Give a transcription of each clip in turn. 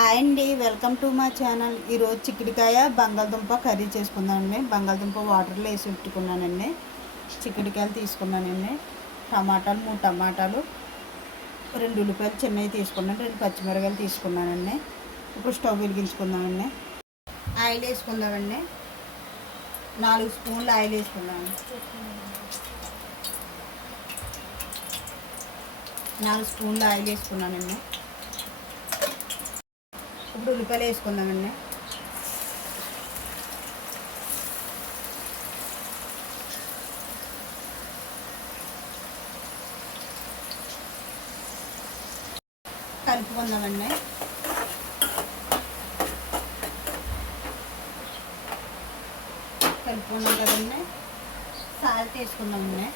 Hi అండి, welcome to మా channel. ఈరోజు చిక్కుడుకాయ బంగాళదుంప కర్రీ చేసుకుందామండి. బంగాళదుంప వాటర్లో వేసి పెట్టుకున్నానండి. చిక్కుడుకాయలు తీసుకున్నానండి. టమాటాలు 3 టమాటాలు, 2 ఉల్లిపాయలు చిన్నవి తీసుకున్నాను, 2 పచ్చిమిరపకాయలు తీసుకున్నానండి. ఇప్పుడు స్టవ్ వెలిగించుకుందామండి. ఆయిల్ వేసుకుందామండి. 4 స్పూన్లు ఆయిల్ వేసుకుందామండి. 4 స్పూన్లు ఆయిల్ వేసుకున్నానండి. ఇప్పుడు ఉల్లిపాయలు వేసుకుందామండి. కలుపుకుందామండి. కలుపుకున్నాం కదండి. సాల్ట్ వేసుకుందామండి.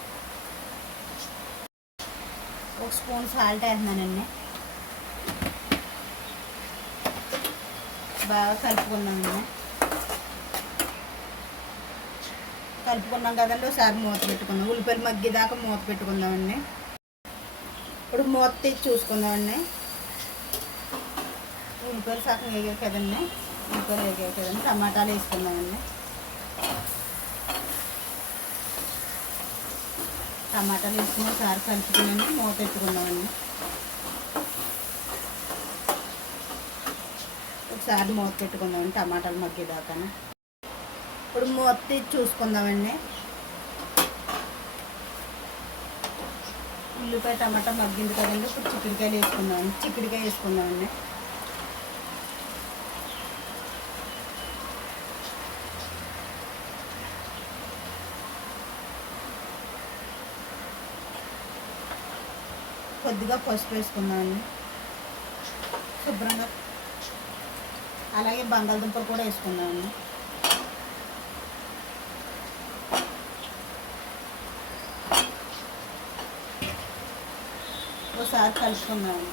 1 స్పూన్ సాల్ట్ వేస్తున్నానండి. బాగా కలుపుకున్నామండి. కలుపుకున్నాం కదండి. ఒకసారి మూత పెట్టుకుందాం. ఉల్లిపాయలు మగ్గేదాకా మూత పెట్టుకుందామండి. ఇప్పుడు మూత తీసి చూసుకుందామండి. ఉల్లిపాయలు సగం వేగాయి కదండి. ఉల్లిపాయలు వేగాయి కదండి. టమాటాలు వేసుకుందామండి. టమాటాలు వేసుకుని ఒకసారి కలుపుకుని మూత పెట్టుకుందామండి. ఒకసారి మూత పెట్టుకుందామండి టమాటాలు మగ్గేదాకా. ఇప్పుడు మూత తీసి చూసుకుందామండి. ఉల్లిపాయ టమాటా మగ్గింది కదండి. ఇప్పుడు చిక్కుడుకాయలు వేసుకుందామండి. చిక్కుడుకాయ వేసుకుందామండి. కొద్దిగా పసుపు వేసుకుందామండి. శుభ్రంగా అలాగే బంగాళదుంపలు కూడా వేసుకుందామండి. ఒకసారి కలుపుకుందామండి.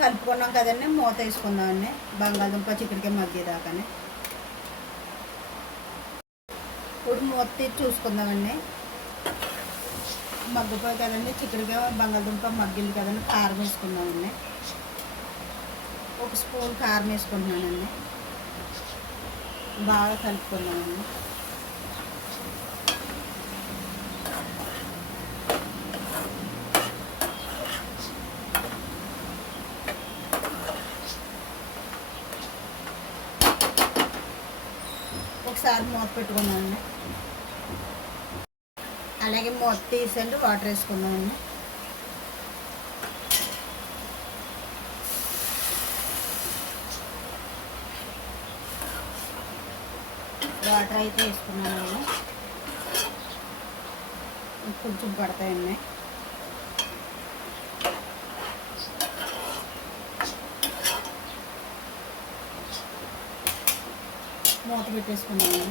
కలుపుకున్నాం కదండి. మూత వేసుకుందామండి. బంగాళదుంప చిక్కుడుకాయ మగ్గేదాకానే. ఇప్పుడు మూత తీసి చూసుకుందామండి. మగ్గిపోయి కదండి. చిక్కుడుకాయ బంగాళదుంప మగ్గింది కదండి. కారం వేసుకుందామండి. 1 స్పూన్ కారం వేసుకుంటున్నానండి. బాగా కలుపుకుందామండి. ఒకసారి మూత పెట్టుకుందామండి. అలాగే మూత తీసండి వాటర్ వేసుకుందామండి. వాటర్ అయితే వేసుకున్నానండి. కొంచెం పడతాయండి. మూత పెట్టేసుకున్నామండి.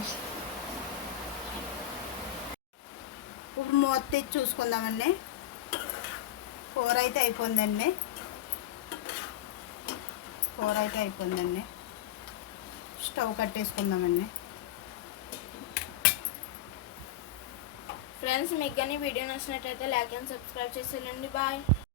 ఇప్పుడు మూత తెచ్చి చూసుకుందామండి. కూర అయితే అయిపోయిందండి. స్టవ్ కట్టేసుకుందామండి. ఫ్రెండ్స్, మీకు కానీ వీడియో నచ్చినట్టయితే లైక్ అండ్ సబ్స్క్రైబ్ చేసేయండి. బాయ్.